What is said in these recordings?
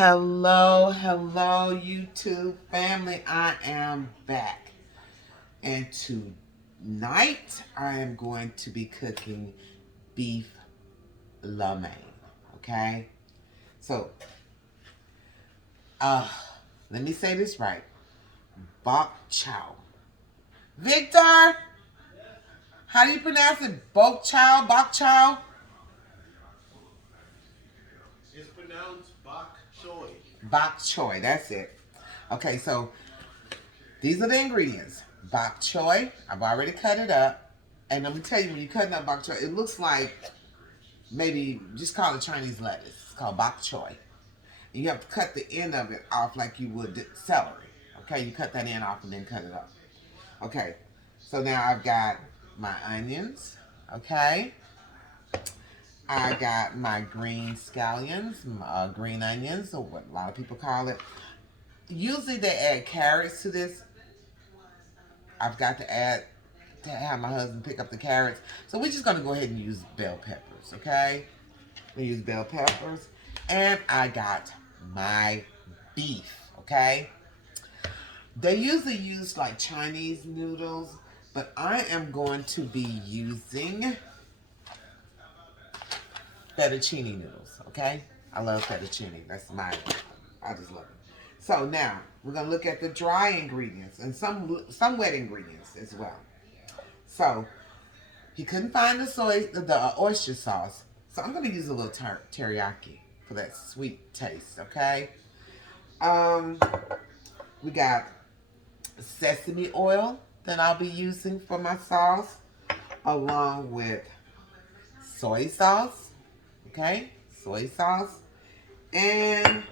Hello, YouTube family. I am back. And tonight, I am going to be cooking beef Lomeine. Okay? So, uh, let me say this right. Bok chow. Victor, how do you pronounce it? Bok chow? Bok chow? It's pronounced bok choy. Bok choy, that's it. Okay, so these are the ingredients. Bok choy, I've already cut it up. And let me tell you, when you're cutting up bok choy, it looks like maybe just call it Chinese lettuce. It's called bok choy. And you have to cut the end of it off like you would celery. Okay, you cut that end off and then cut it up. Okay, so now I've got my onions. Okay, I got my green scallions, green onions, or what a lot of people call it. Usually they add carrots to this. I've got to have my husband pick up the carrots. So we're just going to go ahead and use bell peppers, okay? We use bell peppers. And I got my beef, okay? They usually use like Chinese noodles, but I am going to be using fettuccine noodles, okay? I love fettuccine. That's my, I just love it. So now, we're going to look at the dry ingredients and some wet ingredients as well. So, he couldn't find the oyster sauce. So I'm going to use a little teriyaki for that sweet taste, okay? Um, we got sesame oil that I'll be using for my sauce, along with soy sauce, okay? Soy sauce. And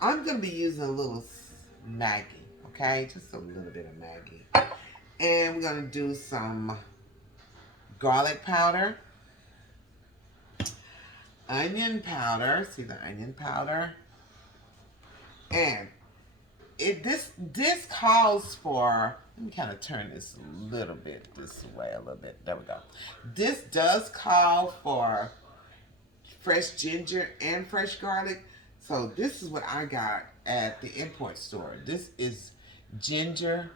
I'm going to be using a little Maggi, okay? Just a little bit of Maggi. And we're going to do some garlic powder, onion powder. See the onion powder? And this calls for, let me kind of turn this a little bit this way a little bit. There we go. This does call for fresh ginger and fresh garlic. So this is what I got at the import store. This is ginger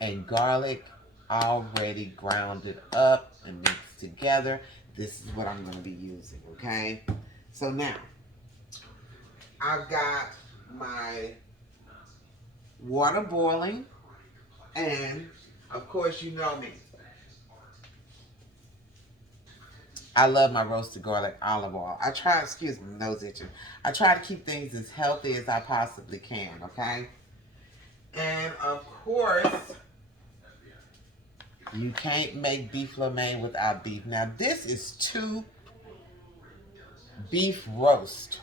and garlic already grounded up and mixed together. This is what I'm going to be using, okay? So now, I've got my water boiling, and of course you know me. I love my roasted garlic olive oil. I try, excuse me, nose itching. I try to keep things as healthy as I possibly can, okay? And of course, you can't make beef Lomeine without beef. Now this is 2 beef roast.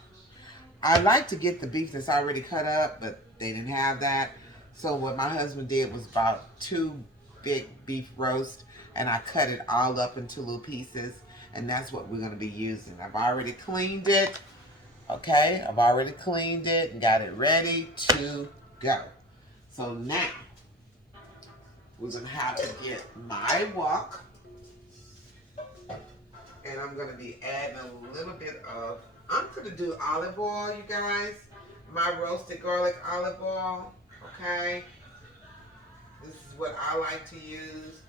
I like to get the beef that's already cut up, but they didn't have that. So what my husband did was bought 2 big beef roast, and I cut it all up into little pieces, and that's what we're going to be using. I've already cleaned it. Okay, I've already cleaned it and got it ready to go. So now, we're going to have to get my wok, and I'm going to be adding a little bit of, I'm going to do olive oil, you guys. My roasted garlic olive oil, okay? This is what I like to use.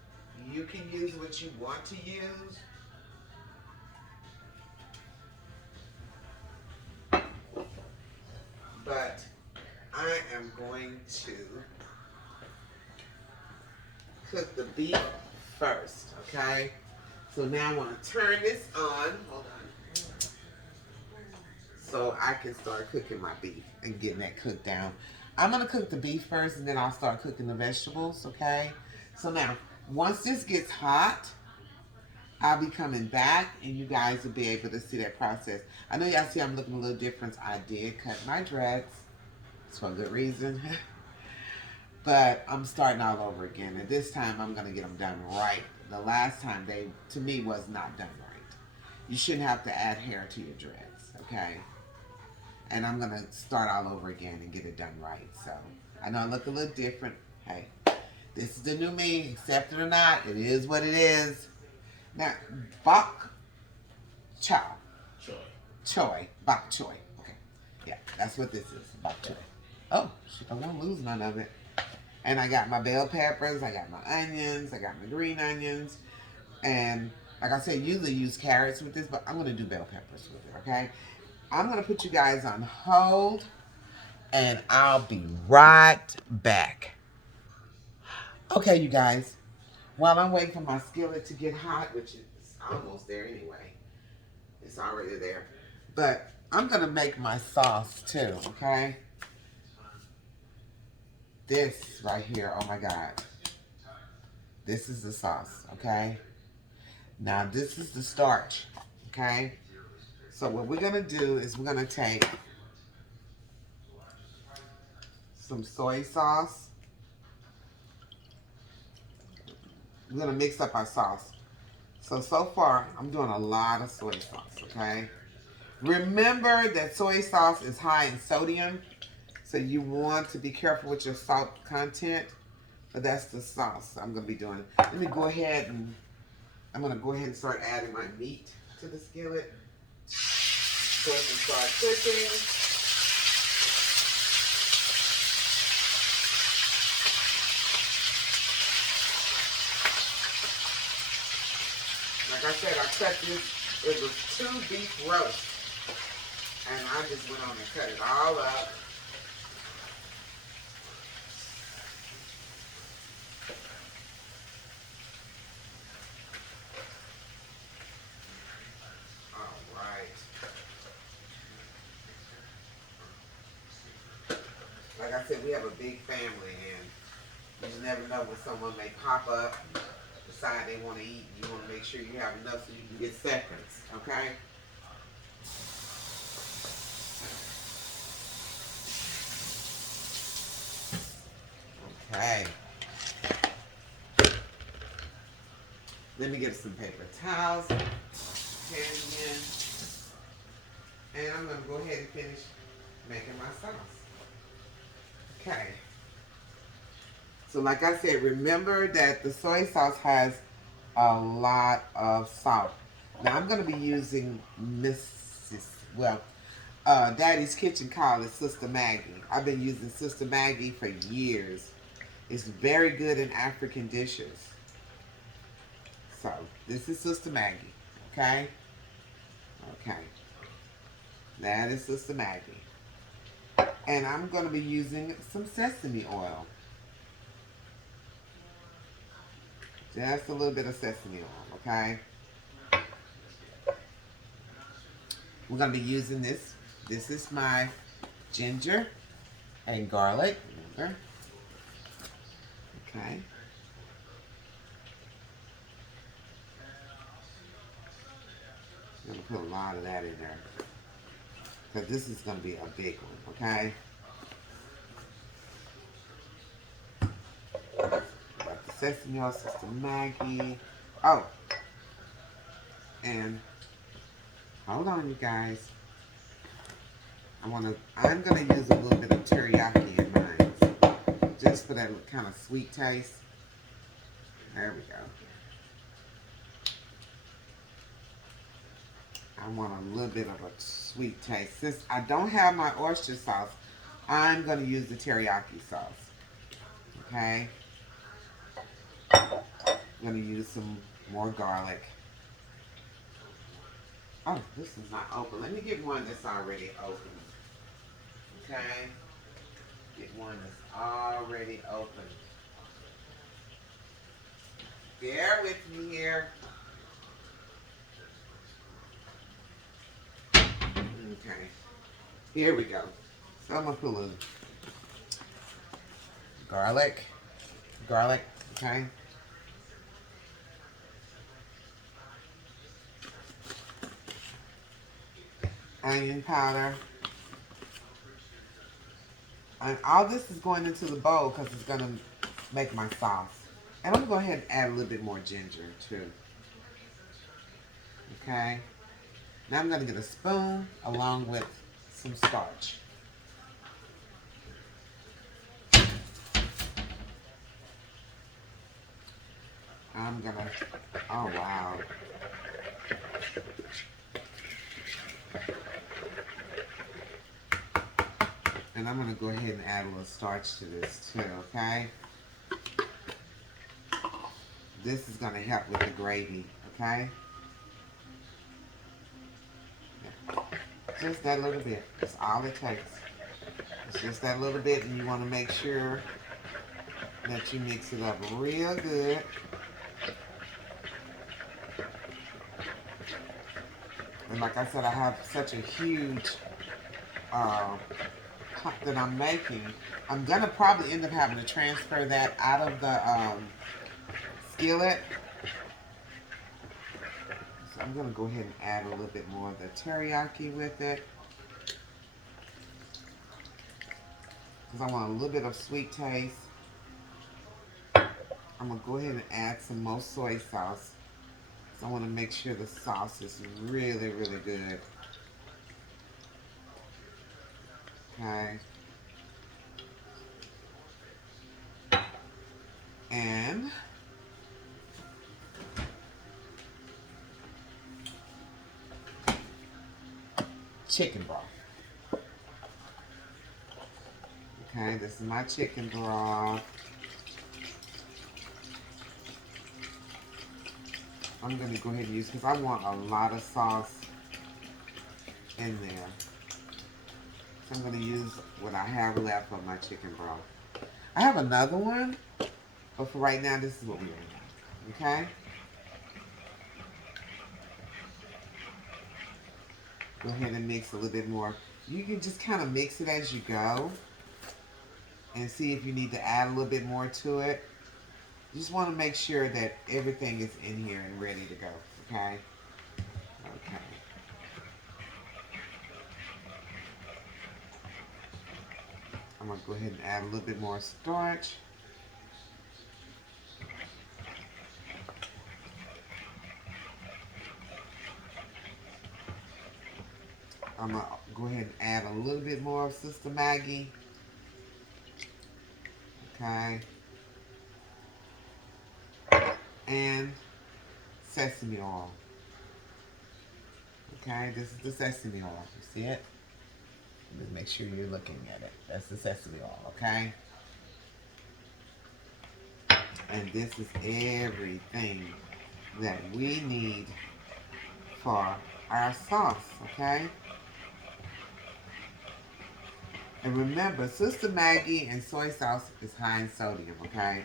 You can use what you want to use. But I am going to cook the beef first, okay? So now I want to turn this on. Hold on. So I can start cooking my beef and getting that cooked down. I'm going to cook the beef first, and then I'll start cooking the vegetables, okay? So now, once this gets hot, I'll be coming back, and you guys will be able to see that process. I know y'all see I'm looking a little different. I did cut my dreads. It's for a good reason. But I'm starting all over again. And this time, I'm going to get them done right. The last time, they, to me, was not done right. You shouldn't have to add hair to your dreads, okay? And I'm going to start all over again and get it done right. So, I know I look a little different. Hey, this is the new me. Accept it or not, it is what it is. Now, bok chow. Choy. Choy. Bok choy. Okay. Yeah. That's what this is, bok choy. Oh, shit, I won't lose none of it. And I got my bell peppers, I got my onions, I got my green onions. And like I said, usually use carrots with this, but I'm going to do bell peppers with it, okay? I'm going to put you guys on hold, and I'll be right back. Okay, you guys. While I'm waiting for my skillet to get hot, which is almost there anyway. It's already there. But I'm going to make my sauce too, okay? This right here, oh my God. This is the sauce, okay? Now this is the starch, okay? So what we're gonna do is we're gonna take some soy sauce. We're gonna mix up our sauce. So far, I'm doing a lot of soy sauce, okay? Remember that soy sauce is high in sodium, so you want to be careful with your salt content, but that's the sauce I'm gonna be doing. Let me go ahead and, I'm gonna go ahead and start adding my meat to the skillet. So it can start cooking. Like I said, I cut this, it was 2 beef roasts. And I just went on and cut it all up. All right. Like I said, we have a big family, and you just never know when someone may pop up, decide they want to eat. You want to make sure you have enough so you can get seconds, okay? Okay. Let me get some paper towels, handy in, and I'm going to go ahead and finish making my sauce. Okay. So like I said, remember that the soy sauce has a lot of salt. Now I'm going to be using Daddy's Kitchen called it Sister Maggie. I've been using Sister Maggie for years. It's very good in African dishes. So this is Sister Maggie, okay? Okay. That is Sister Maggie. And I'm going to be using some sesame oil. Just a little bit of sesame oil, okay? We're going to be using this. This is my ginger and garlic, remember? Okay. I'm going to put a lot of that in there, because this is going to be a big one, okay? Got the sesame oil, Sister Maggie. Oh, and hold on, you guys. I'm gonna use a little bit of teriyaki in mine, just for that kind of sweet taste. There we go. I want a little bit of a sweet taste. Since I don't have my oyster sauce, I'm gonna use the teriyaki sauce. Okay. I'm gonna use some more garlic. Oh, this is not open. Let me get one that's already open. Okay. Get one that's already open. Bear with me here. Okay. Here we go. So I'm gonna put a little garlic. Okay. Onion powder. And all this is going into the bowl because it's gonna make my sauce. And I'm gonna go ahead and add a little bit more ginger too. Okay. Now I'm gonna get a spoon along with some starch. I'm gonna, oh wow. And I'm going to go ahead and add a little starch to this too, okay? This is going to help with the gravy, okay? Yeah. Just that little bit. That's all it takes. It's just that little bit, and you want to make sure that you mix it up real good. And like I said, I have such a huge pot that I'm making. I'm going to probably end up having to transfer that out of the skillet. So I'm going to go ahead and add a little bit more of the teriyaki with it. Because I want a little bit of sweet taste. I'm going to go ahead and add some more soy sauce. So I want to make sure the sauce is really, really good. Okay. And chicken broth. Okay, this is my chicken broth. I'm going to go ahead and use, because I want a lot of sauce in there. So I'm going to use what I have left of my chicken broth. I have another one, but for right now, this is what we're going to do. Okay? Go ahead and mix a little bit more. You can just kind of mix it as you go and see if you need to add a little bit more to it. You just want to make sure that everything is in here and ready to go. Okay? Okay. I'm going to go ahead and add a little bit more starch. I'm going to go ahead and add a little bit more of Sister Maggie. Okay. And sesame oil. Okay, this is the sesame oil. You see it? Let me make sure you're looking at it. That's the sesame oil, okay? And this is everything that we need for our sauce, okay? And remember, Sister Maggie and soy sauce is high in sodium, okay?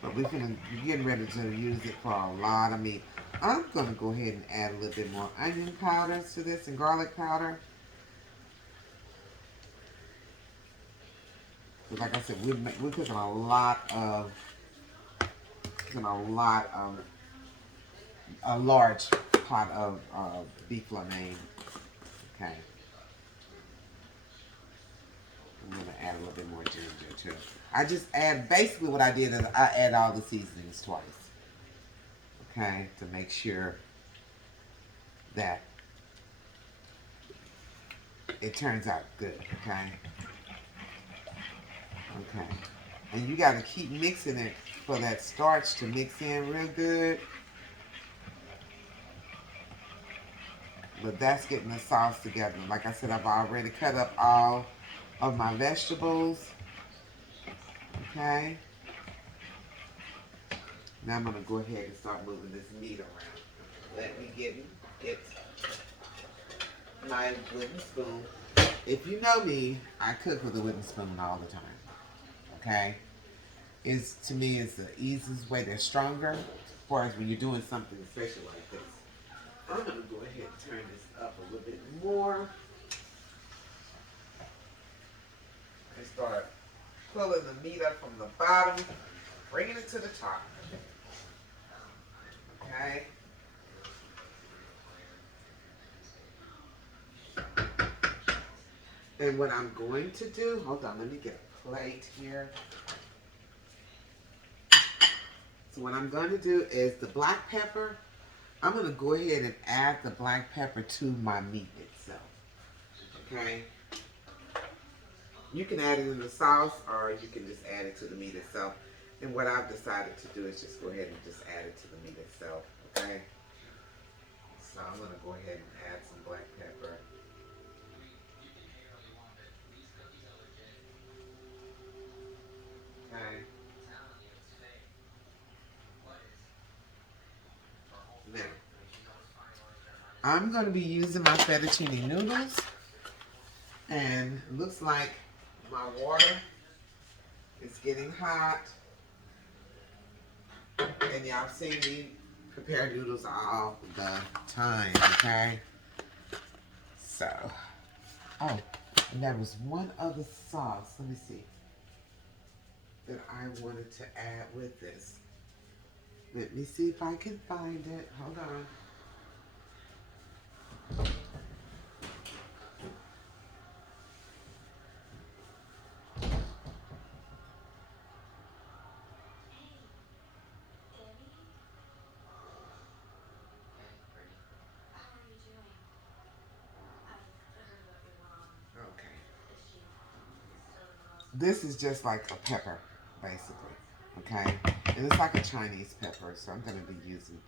But we're getting ready to use it for a lot of meat. I'm going to go ahead and add a little bit more onion powder to this and garlic powder. Because like I said, we're cooking a lot of, a large pot of beef Lomeine. Okay. I'm going to add a little bit more ginger too. I just add, basically what I did is I add all the seasonings twice. Okay, to make sure that it turns out good, okay? Okay. And you got to keep mixing it for that starch to mix in real good. But that's getting the sauce together. Like I said, I've already cut up all of my vegetables. Okay. Now I'm going to go ahead and start moving this meat around. Let me get my wooden spoon. If you know me, I cook with a wooden spoon all the time. Okay? To me, it's the easiest way. They're stronger as far as when you're doing something special like this. I'm going to go ahead and turn this up a little bit more. And start pulling the meat up from the bottom, bringing it to the top. Okay? And what I'm going to do, hold on, let me get a plate here. So what I'm going to do is the black pepper, I'm going to go ahead and add the black pepper to my meat itself. Okay? You can add it in the sauce or you can just add it to the meat itself. And what I've decided to do is just go ahead and just add it to the meat itself. Okay? So I'm going to go ahead and add some black pepper. I'm going to be using my fettuccine noodles. And it looks like my water is getting hot. And y'all see me prepare noodles all the time, okay? So, oh, and there was one other sauce, let me see, that I wanted to add with this. Let me see if I can find it. Hold on. Okay. This is just like a pepper, basically. Okay? And it's like a Chinese pepper, so I'm going to be using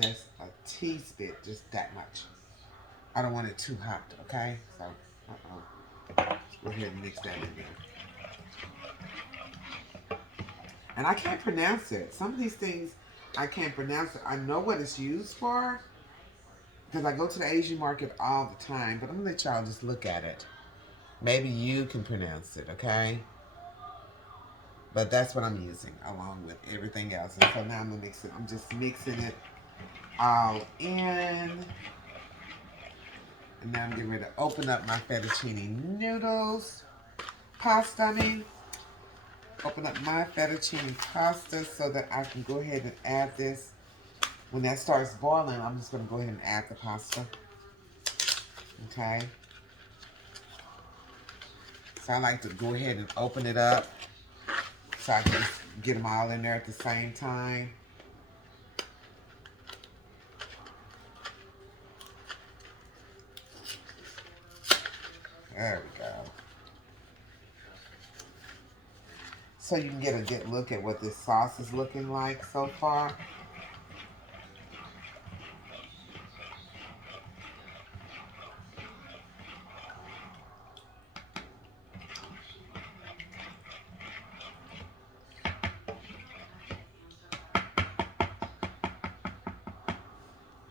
just a teaspoon, just that much. I don't want it too hot, okay? So, go ahead and mix that in there. And I can't pronounce it. Some of these things, I can't pronounce it. I know what it's used for because I go to the Asian market all the time, but I'm going to let y'all just look at it. Maybe you can pronounce it, okay? But that's what I'm using along with everything else. And so now I'm going to mix it. I'm just mixing it all in. And now I'm getting ready to open up my fettuccine noodles. Pasta, I mean. Open up my fettuccine pasta so that I can go ahead and add this. When that starts boiling, I'm just going to go ahead and add the pasta. Okay. So I like to go ahead and open it up so I can just get them all in there at the same time. There we go. So you can get a good look at what this sauce is looking like so far.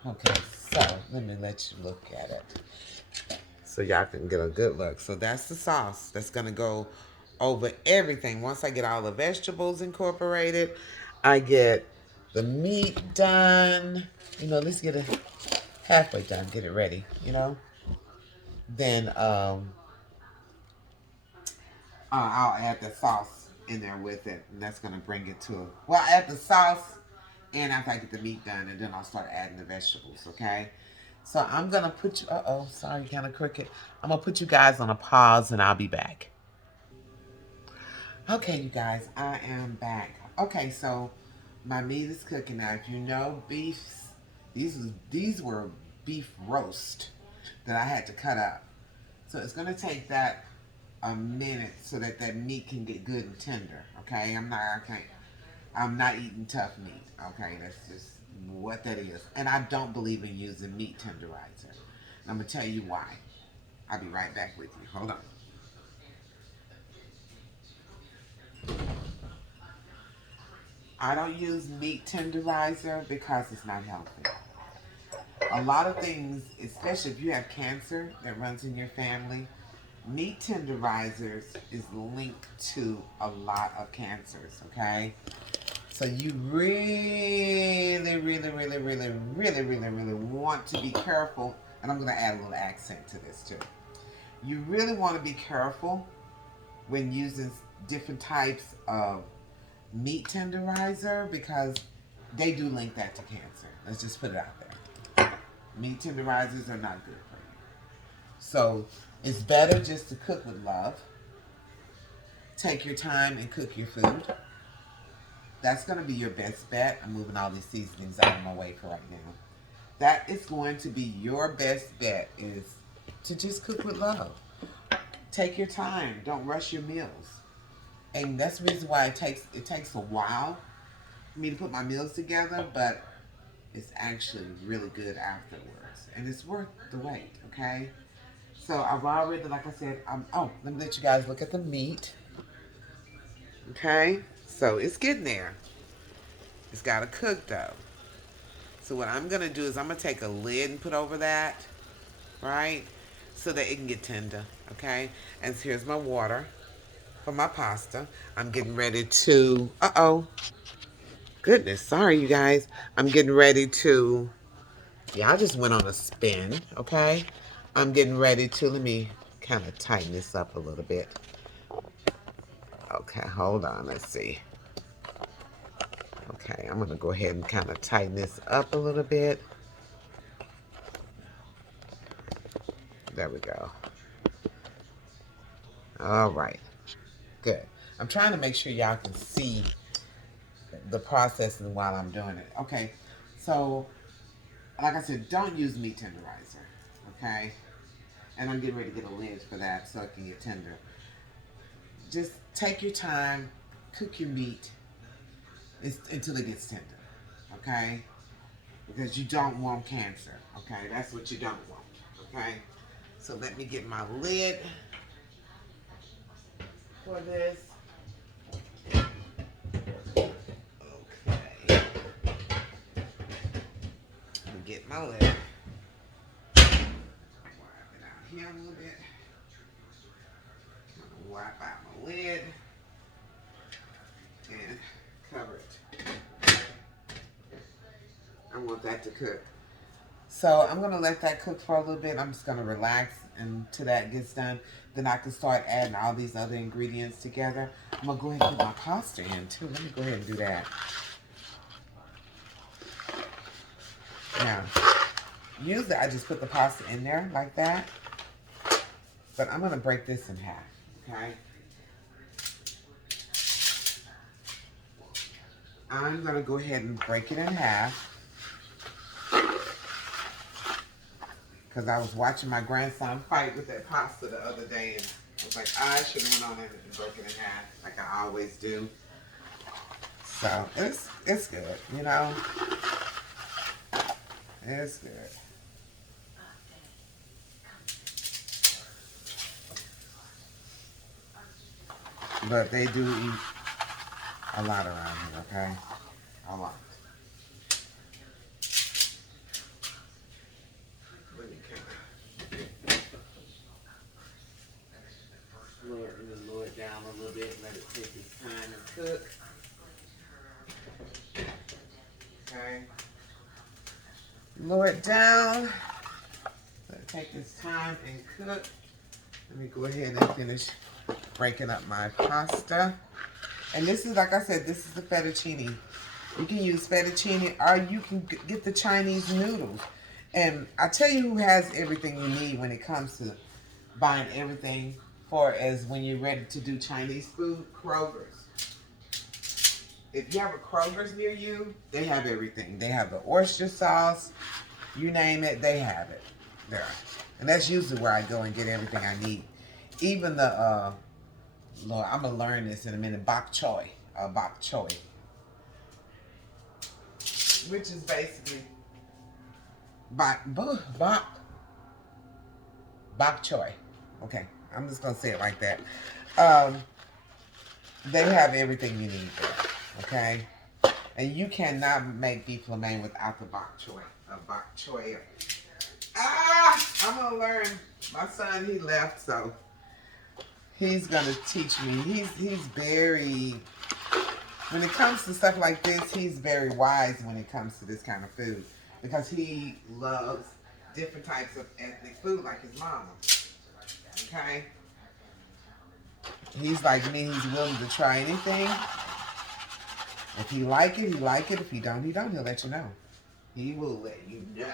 Okay, so let me let you look at it so y'all can get a good look. So that's the sauce that's going to go over everything. Once I get all the vegetables incorporated, I get the meat done. You know, let's get it halfway done, get it ready, you know. Then I'll add the sauce in there with it, and that's going to bring it to a... Well, I'll add the sauce and after I get the meat done, and then I'll start adding the vegetables, okay? So I'm going to put you... Uh-oh, sorry, kind of crooked. I'm going to put you guys on a pause, and I'll be back. Okay, you guys, I am back. Okay, so my meat is cooking now. If you know beefs, these were beef roast that I had to cut up. So it's going to take that a minute so that that meat can get good and tender. Okay, I'm not eating tough meat. Okay, that's just what that is. And I don't believe in using meat tenderizer. And I'm gonna tell you why. I'll be right back with you. Hold on. I don't use meat tenderizer because it's not healthy. A lot of things, especially if you have cancer that runs in your family, meat tenderizers is linked to a lot of cancers, okay? So you really, really, really, really, really, really, really want to be careful. And I'm going to add a little accent to this too. You really want to be careful when using different types of meat tenderizer because they do link that to cancer. Let's just put it out there. Meat tenderizers are not good for you. So it's better just to cook with love. Take your time and cook your food. That's going to be your best bet. I'm moving all these seasonings out of my way for right now. That is going to be your best bet is to just cook with love. Take your time. Don't rush your meals. And that's the reason why it takes a while for me to put my meals together, but it's actually really good afterwards. And it's worth the wait, okay? So I've already, like I said, let me let you guys look at the meat. Okay? So it's getting there. It's got to cook though. So what I'm gonna do is I'm gonna take a lid and put over that, right? So that it can get tender, okay? And so here's my water for my pasta. I'm getting ready to, goodness, sorry you guys. I'm getting ready to, yeah, I just went on a spin, okay? I'm getting ready to, let me kind of tighten this up a little bit. Okay, hold on, let's see. Okay, I'm gonna go ahead and kind of tighten this up a little bit. There we go. All right, good. I'm trying to make sure y'all can see the processing while I'm doing it. Okay, so like I said, don't use meat tenderizer, okay? And I'm getting ready to get a lid for that so it can get tender. Just take your time, cook your meat until it gets tender, okay? Because you don't want cancer, okay? That's what you don't want, okay? So let me get my lid for this. Okay. Let me get my lid. Wipe it out here a little bit. Wipe out my lid and cover it. I want that to cook. So I'm gonna let that cook for a little bit. I'm just gonna relax until that gets done. Then I can start adding all these other ingredients together. I'm gonna go ahead and put my pasta in too. Let me go ahead and do that. Now, usually I just put the pasta in there like that. But I'm gonna break this in half, okay? I'm gonna go ahead and break it in half. Because I was watching my grandson fight with that pasta the other day, and I was like, I should have went on it and broke it in half, like I always do. So it's good, you know. It's good. But they do eat a lot around here, okay? A lot. Let me lower it down a little bit, let it take its time to cook. Okay. Lower it down. Let it take its time and cook. Let me go ahead and finish breaking up my pasta. And this is, like I said, this is the fettuccine. You can use fettuccine or you can get the Chinese noodles. And I tell you who has everything you need when it comes to buying everything for as when you're ready to do Chinese food, Kroger's. If you have a Kroger's near you, they have everything. They have the oyster sauce, you name it, they have it there. And that's usually where I go and get everything I need. Even the, Lord, I'm going to learn this in a minute, bok choy. Bok choy. Which is basically bok choy. Okay, I'm just going to say it like that. They have everything you need there. Okay? And you cannot make beef Lomeine without the bok choy. Bok choy. I'm going to learn. My son, he left, so he's going to teach me. He's very, when it comes to stuff like this, he's very wise when it comes to this kind of food. Because he loves different types of ethnic food like his mama. Okay? He's like me. He's willing to try anything. If he like it, he like it. If he don't, he don't. He'll let you know. He will let you know.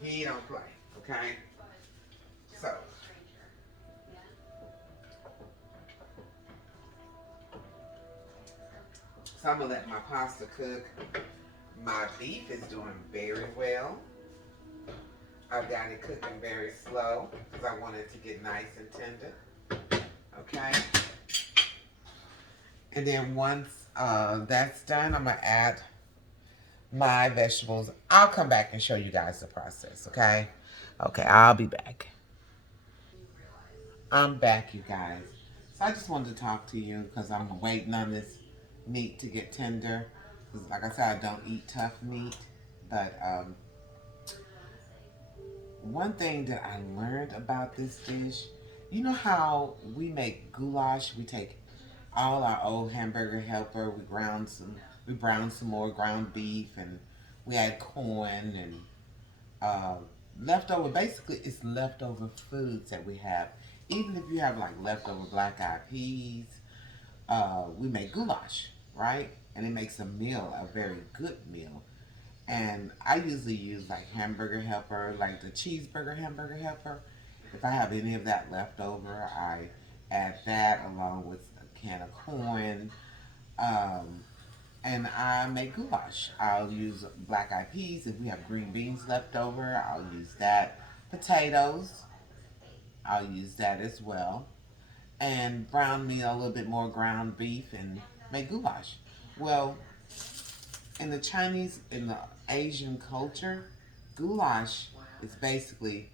He don't play. Okay? So I'm going to let my pasta cook. My beef is doing very well. I've got it cooking very slow because I want it to get nice and tender. Okay? And then once that's done, I'm going to add my vegetables. I'll come back and show you guys the process, okay? Okay, I'll be back. I'm back, you guys. So I just wanted to talk to you because I'm waiting on this meat to get tender. Because, like I said, I don't eat tough meat. But one thing that I learned about this dish, you know how we make goulash? We take all our old hamburger helper, we brown some more ground beef, and we add corn and uh, leftover. Basically, it's leftover foods that we have. Even if you have like leftover black eyed peas, we make goulash, right? And it makes a meal a very good meal. And I usually use like hamburger helper, like the cheeseburger hamburger helper. If I have any of that left over, I add that along with a can of corn. Um, and I make goulash. I'll use black eyed peas. If we have green beans left over, I'll use that. Potatoes, I'll use that as well. And brown me a little bit more ground beef and make goulash. Well, in the Chinese, in the Asian culture, goulash is basically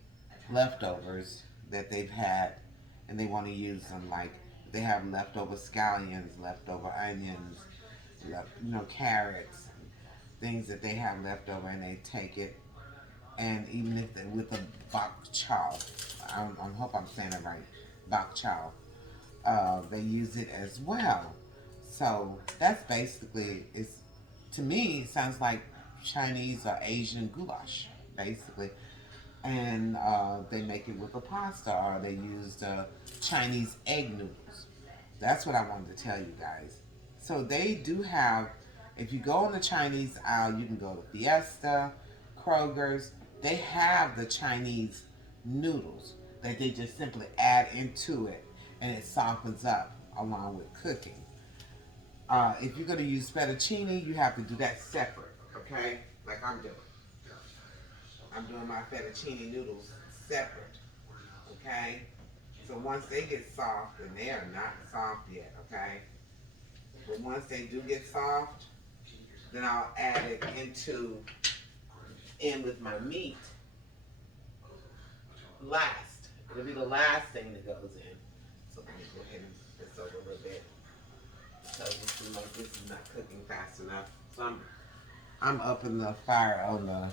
leftovers that they've had and they want to use them. Like they have leftover scallions, leftover onions, carrots, things that they have left over, and they take it. And even if they with a bok chow, I hope I'm saying it right, bok chow, they use it as well. So that's basically it's to me it sounds like Chinese or Asian goulash, basically. And they make it with a pasta, or they use the Chinese egg noodles. That's what I wanted to tell you guys. So they do have, if you go in the Chinese aisle, you can go to Fiesta, Kroger's. They have the Chinese noodles that they just simply add into it, and it softens up along with cooking. If you're going to use fettuccine, you have to do that separate, okay? Like I'm doing. I'm doing my fettuccine noodles separate, okay? So once they get soft, and they are not soft yet, okay? But once they do get soft, then I'll add it in with my meat last. It'll be the last thing that goes in. So let me go ahead and this over a little bit. So you see like this is not cooking fast enough. So I'm up in the fire on the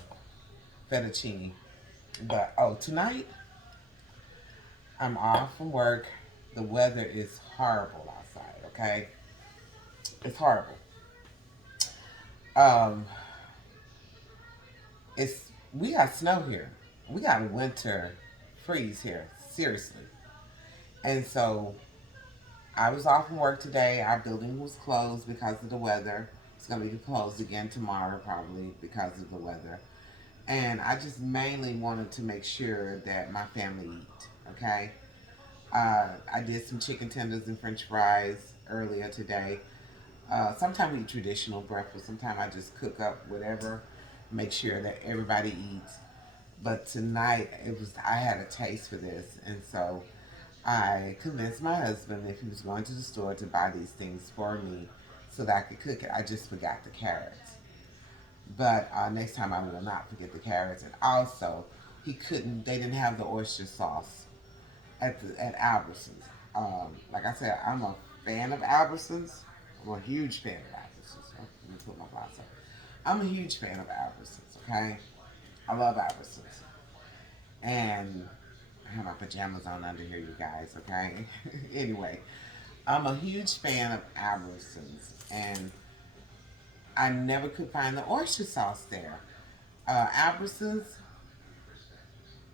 fettuccine. But tonight I'm off from work. The weather is horrible outside, okay? It's horrible. Um, it's we got snow here. We got winter freeze here, seriously. And so I was off from work today. Our building was closed because of the weather. It's gonna be closed again tomorrow, probably because of the weather. And I just mainly wanted to make sure that my family eat. Okay. I did some chicken tenders and French fries earlier today. Sometimes we eat traditional breakfast. Sometimes I just cook up whatever, make sure that everybody eats. But tonight it was I had a taste for this, and so I convinced my husband if he was going to the store to buy these things for me so that I could cook it. I just forgot the carrots. But next time I will not forget the carrots. And also, he couldn't. They didn't have the oyster sauce at Albertsons. Like I said, I'm a fan of Albertsons. I'm a huge fan of Albertsons. Let me put my glass up. I'm a huge fan of Albertsons. Okay, I love Albertsons, and I have my pajamas on under here, you guys. Okay. Anyway, I'm a huge fan of Albertsons, and I never could find the oyster sauce there. Albertsons,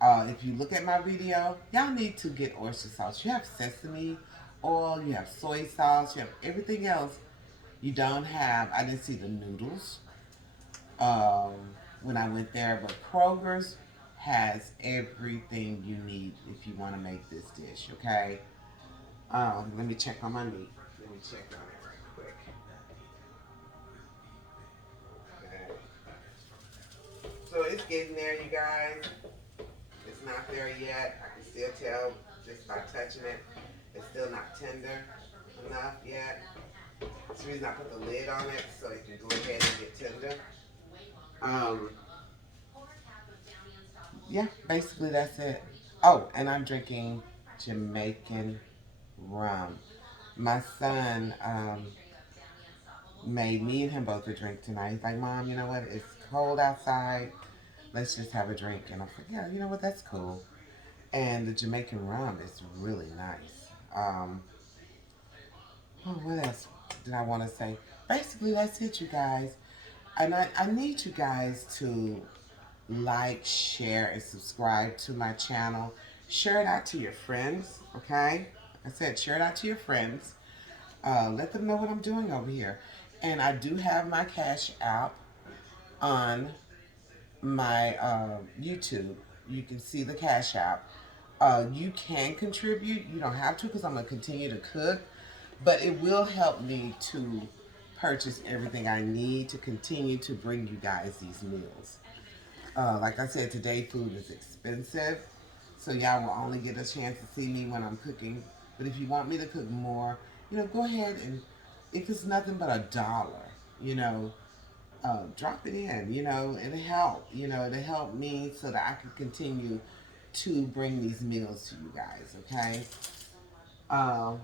if you look at my video, y'all need to get oyster sauce. You have sesame oil, you have soy sauce, you have everything else. You don't have, I didn't see the noodles um, when I went there, but Kroger's has everything you need if you want to make this dish, okay? Let me check on my meat. Let me check on it right quick. Okay. So it's getting there, you guys. It's not there yet. I can still tell just by touching it. It's still not tender enough yet. That's the reason I put the lid on it so it can go ahead and get tender. Um, yeah, basically that's it. Oh, and I'm drinking Jamaican rum. My son made me and him both a drink tonight. He's like, Mom, you know what? It's cold outside. Let's just have a drink. And I'm like, yeah, you know what? That's cool. And the Jamaican rum is really nice. Oh, what else did I want to say? Basically, that's it, you guys. And I need you guys to like, share, and subscribe to my channel. Share it out to your friends, okay? Like I said, share it out to your friends. Let them know what I'm doing over here. And I do have my Cash App on my YouTube. You can see the Cash App. You can contribute. You don't have to because I'm going to continue to cook. But it will help me to purchase everything I need to continue to bring you guys these meals. Like I said, today food is expensive. So y'all will only get a chance to see me when I'm cooking. But if you want me to cook more, go ahead and if it's nothing but $1, you know, drop it in. It'll help. It'll help me so that I can continue to bring these meals to you guys. Okay. Um,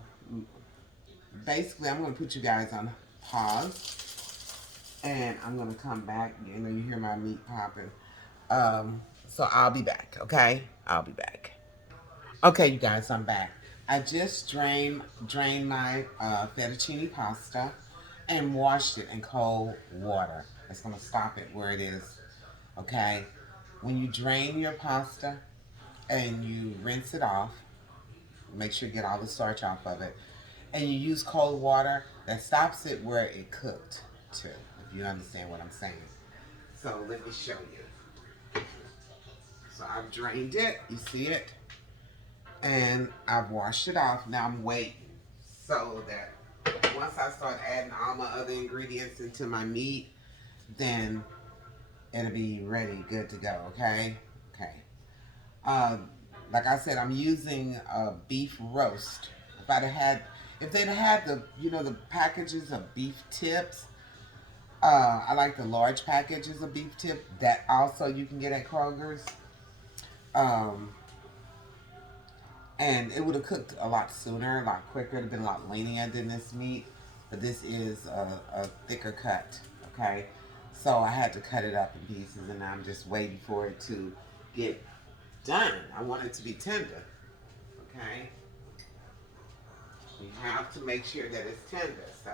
Basically, I'm gonna put you guys on pause, and I'm gonna come back. You hear my meat popping. So I'll be back. Okay, I'll be back. Okay, you guys, I'm back. I just drained my fettuccine pasta and washed it in cold water. It's gonna stop it where it is. Okay, when you drain your pasta and you rinse it off, make sure you get all the starch off of it, and you use cold water, that stops it where it cooked too. If you understand what I'm saying. So let me show you. So I've drained it. You see it? And I've washed it off. Now I'm waiting so that once I start adding all my other ingredients into my meat, then it'll be ready, good to go. Okay. Okay. Like I said, I'm using a beef roast. If they'd had the packages of beef tips, I like the large packages of beef tip that also you can get at Kroger's. Um, and it would have cooked a lot sooner, a lot quicker. It'd have been a lot leaner than this meat, but this is a thicker cut. Okay, so I had to cut it up in pieces, and I'm just waiting for it to get done. I want it to be tender. Okay, you have to make sure that it's tender. So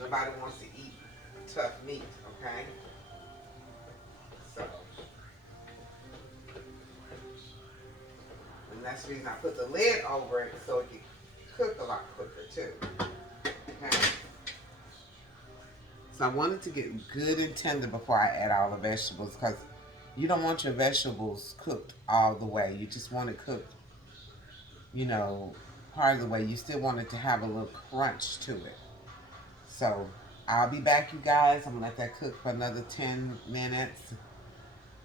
nobody wants to eat tough meat. Okay, so and that's the reason I put the lid over it so it can cook a lot quicker too. Okay. So I want it to get good and tender before I add all the vegetables because you don't want your vegetables cooked all the way. You just want it cooked, you know, part of the way. You still want it to have a little crunch to it. So I'll be back, you guys. I'm going to let that cook for another 10 minutes.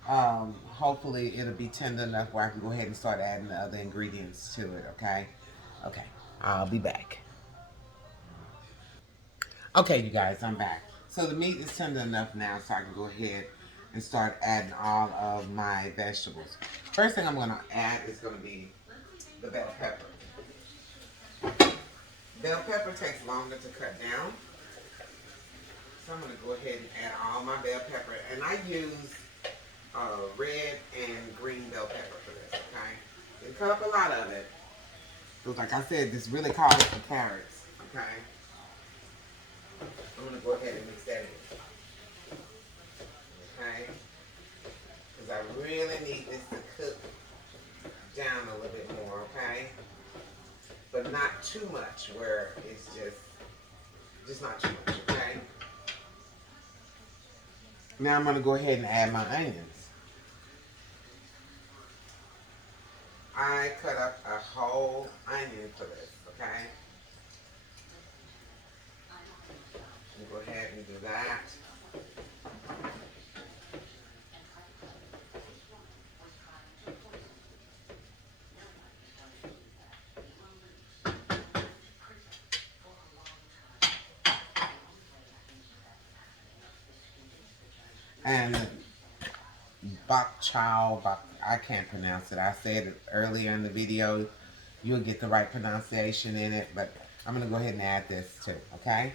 Hopefully it'll be tender enough where I can go ahead and start adding the other ingredients to it, okay? Okay, I'll be back. Okay, you guys, I'm back. So the meat is tender enough now so I can go ahead and start adding all of my vegetables. First thing I'm going to add is going to be the bell pepper. Bell pepper takes longer to cut down. So I'm going to go ahead and add all my bell pepper. And I use red and green bell pepper for this, okay? And cut up a lot of it. Because like I said, this really calls for carrots, okay? I'm going to go ahead and mix that in. Okay? Because I really need this to cook down a little bit more, okay? But not too much where it's just not too much, okay? Now I'm going to go ahead and add my onions. I cut up a whole onion for this, okay? Go ahead and do that. And I can't pronounce it. I said it earlier in the video. You'll get the right pronunciation in it, but I'm going to go ahead and add this too, okay?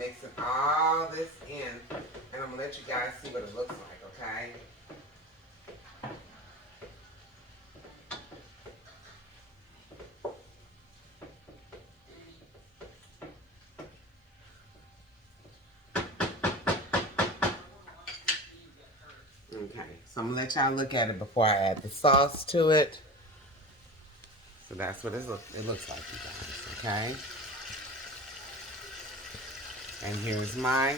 mixing all this in, and I'm gonna let you guys see what it looks like, okay? Okay, so I'm gonna let y'all look at it before I add the sauce to it. So that's what it looks like, you guys, okay? And here's my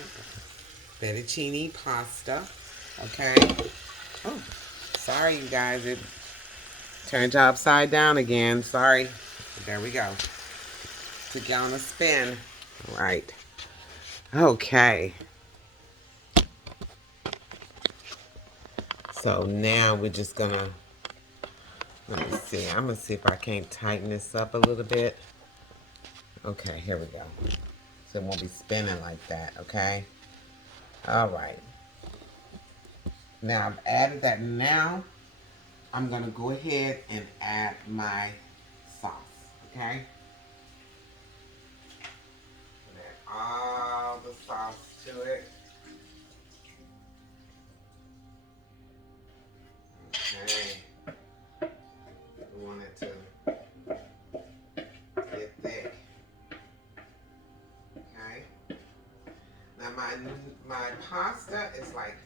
fettuccine pasta, okay? Oh, sorry, you guys, it turned y'all upside down again. Sorry. But there we go. Took y'all on a spin. All right. Okay. So now we're just gonna, let me see. I'm gonna see if I can't tighten this up a little bit. Okay, here we go. So it won't be spinning like that, okay? All right. Now I've added that. Now I'm gonna go ahead and add my sauce, okay? Add all the sauce to it. Okay. We want it to get thick. Okay. Now my pasta is like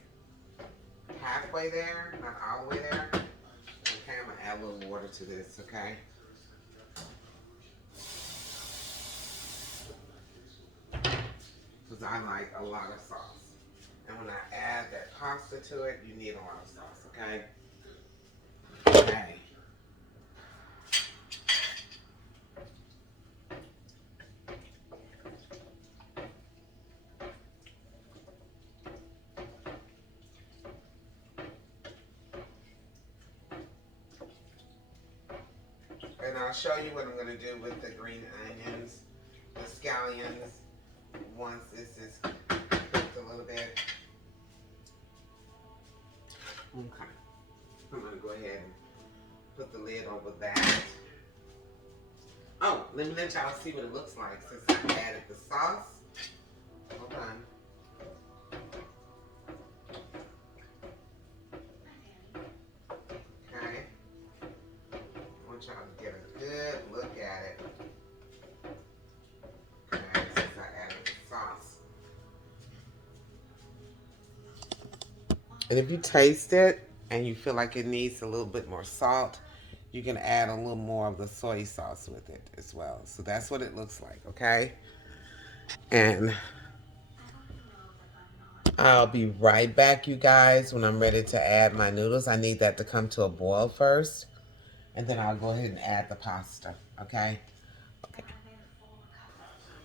halfway there, not all the way there. Okay, I'm gonna add a little water to this, okay? Because I like a lot of sauce. And when I add that pasta to it, you need a lot of sauce, okay? Okay. And I'll show you what I'm gonna do with the green onions, the scallions, once this is cooked a little bit. Okay. I'm gonna go ahead and put the lid over that. Oh, let me let y'all see what it looks like since I added the sauce. Hold on. Okay. I want y'all to get a good look at it. Okay, since I added the sauce. And if you taste it and you feel like it needs a little bit more salt, you can add a little more of the soy sauce with it as well. So that's what it looks like, okay? And I'll be right back, you guys, when I'm ready to add my noodles. I need that to come to a boil first. And then I'll go ahead and add the pasta, okay? Okay.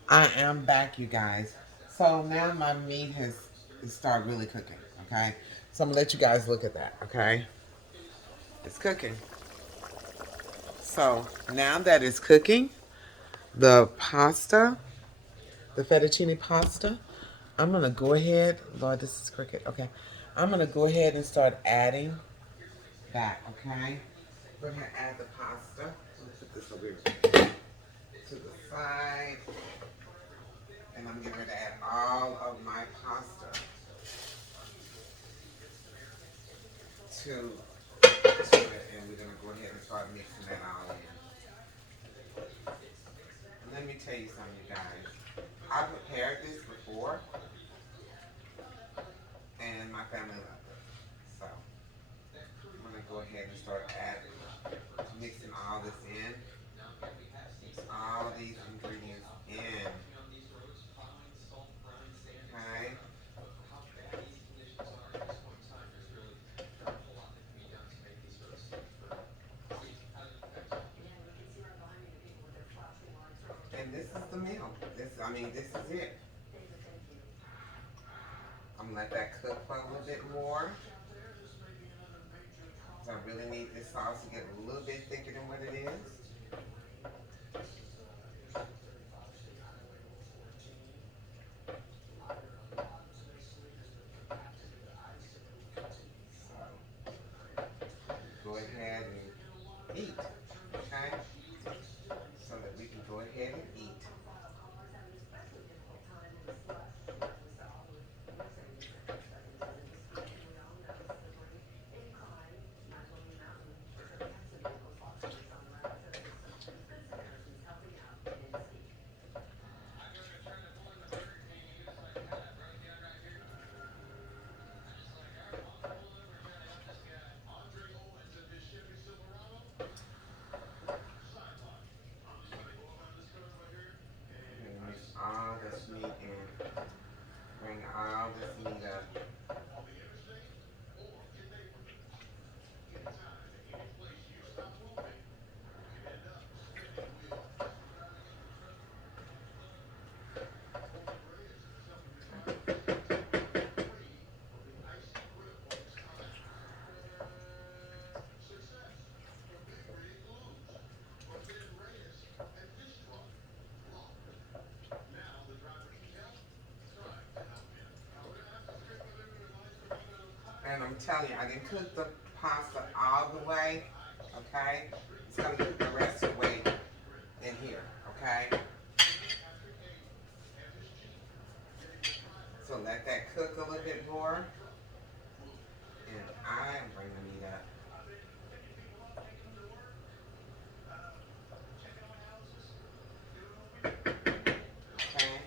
I am back, you guys. So now my meat has started really cooking, okay? So I'm gonna let you guys look at that, okay? It's cooking. So now that it's cooking, the pasta, the fettuccine pasta, I'm gonna go ahead, Lord, this is crooked, okay. I'm gonna go ahead and start adding that, okay? We're gonna add the pasta. Let me put this over here to the side. And I'm getting ready to add all of my pasta to it. And we're gonna go ahead and start mixing that all in. And let me tell you something, you guys. I prepared this before, and my family loved it. So I'm gonna go ahead and start adding, mixing all this in. Mix all these ingredients in. Okay. And this is the meal. This is it. I'm gonna let that cook for a little bit more. So I really need this sauce to get a little bit thicker than what it is. So go ahead and eat, okay? So that we can go ahead and eat. telling you, I didn't cook the pasta all the way, okay? It's gonna cook the rest of the way in here, okay? So let that cook a little bit more. And I am bringing the meat up. Okay?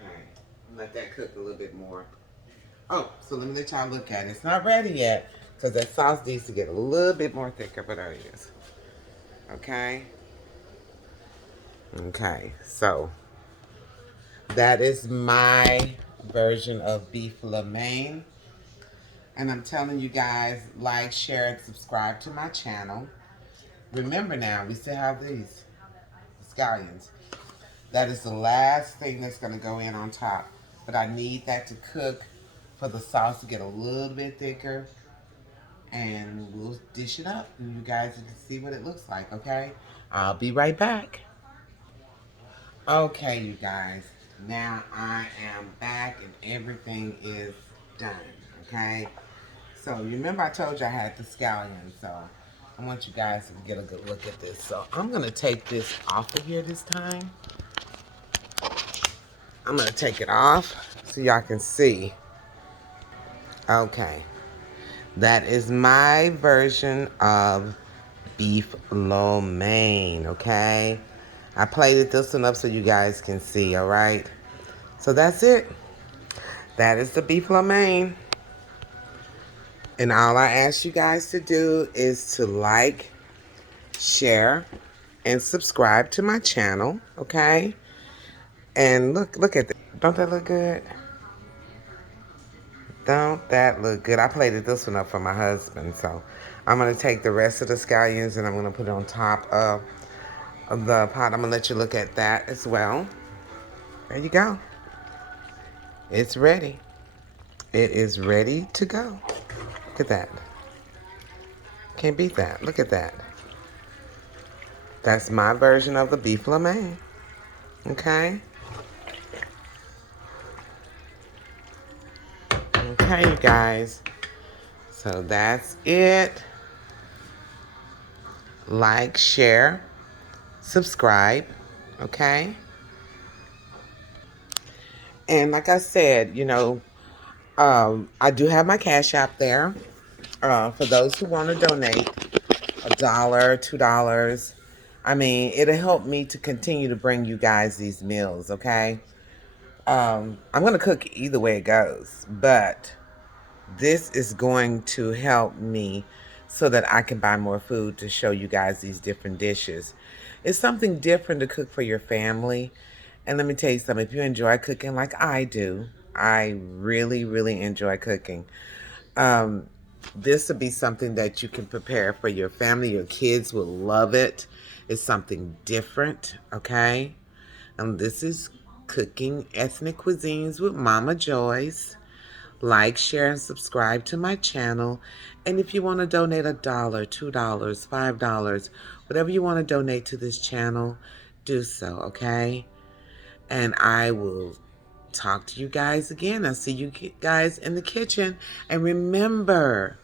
Okay. Let that cook a little bit more. Oh, so let me let y'all look at it. It's not ready yet because that sauce needs to get a little bit more thicker, but there it is. Okay? Okay, so that is my version of beef Lomeine. And I'm telling you guys, like, share, and subscribe to my channel. Remember now, we still have these scallions. That is the last thing that's going to go in on top. But I need that to cook for the sauce to get a little bit thicker. And we'll dish it up. And you guys can see what it looks like, okay? I'll be right back. Okay, you guys. Now I am back and everything is done, okay? So, you remember I told you I had the scallion, so I want you guys to get a good look at this. So, I'm going to take this off of here this time. I'm going to take it off so y'all can see. Okay. That is my version of beef lo mein, okay? I plated this one up so you guys can see, all right? So that's it. That is the beef lo mein. And all I ask you guys to do is to like, share, and subscribe to my channel, okay? And look at that. Don't that look good? Don't that look good? I plated this one up for my husband, so I'm going to take the rest of the scallions and I'm going to put it on top of the pot. I'm going to let you look at that as well. There you go. It's ready. It is ready to go. Look at that. Can't beat that. Look at that. That's my version of the beef lo mein. Okay? Okay, you guys. So that's it. Like, share, subscribe. Okay? And like I said, you know, I do have my Cash App there. For those who want to donate $1, $2. I mean, it'll help me to continue to bring you guys these meals, okay? I'm going to cook either way it goes, but this is going to help me so that I can buy more food to show you guys these different dishes. It's something different to cook for your family. And let me tell you something, if you enjoy cooking like I do, I really, really enjoy cooking. This would be something that you can prepare for your family. Your kids will love it. It's something different, okay? And this is Cooking Ethnic Cuisines with Mama Joyce. Like, share, and subscribe to my channel. And if you want to donate $1, $2, $5, whatever you want to donate to this channel, do so, okay? And I will talk to you guys again. I'll see you guys in the kitchen. And remember,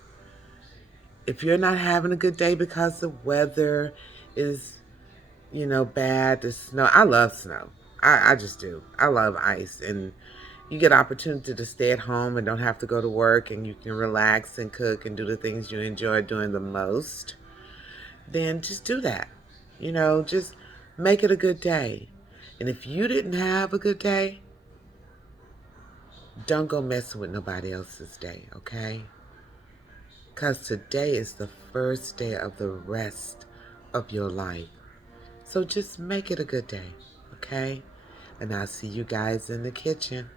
if you're not having a good day because the weather is, you know, bad, the snow. I love snow. I just do. I love ice. And you get opportunity to stay at home and don't have to go to work and you can relax and cook and do the things you enjoy doing the most, then just do that. You know, just make it a good day. And if you didn't have a good day, don't go messing with nobody else's day, okay? Because today is the first day of the rest of your life. So just make it a good day, okay? And I'll see you guys in the kitchen.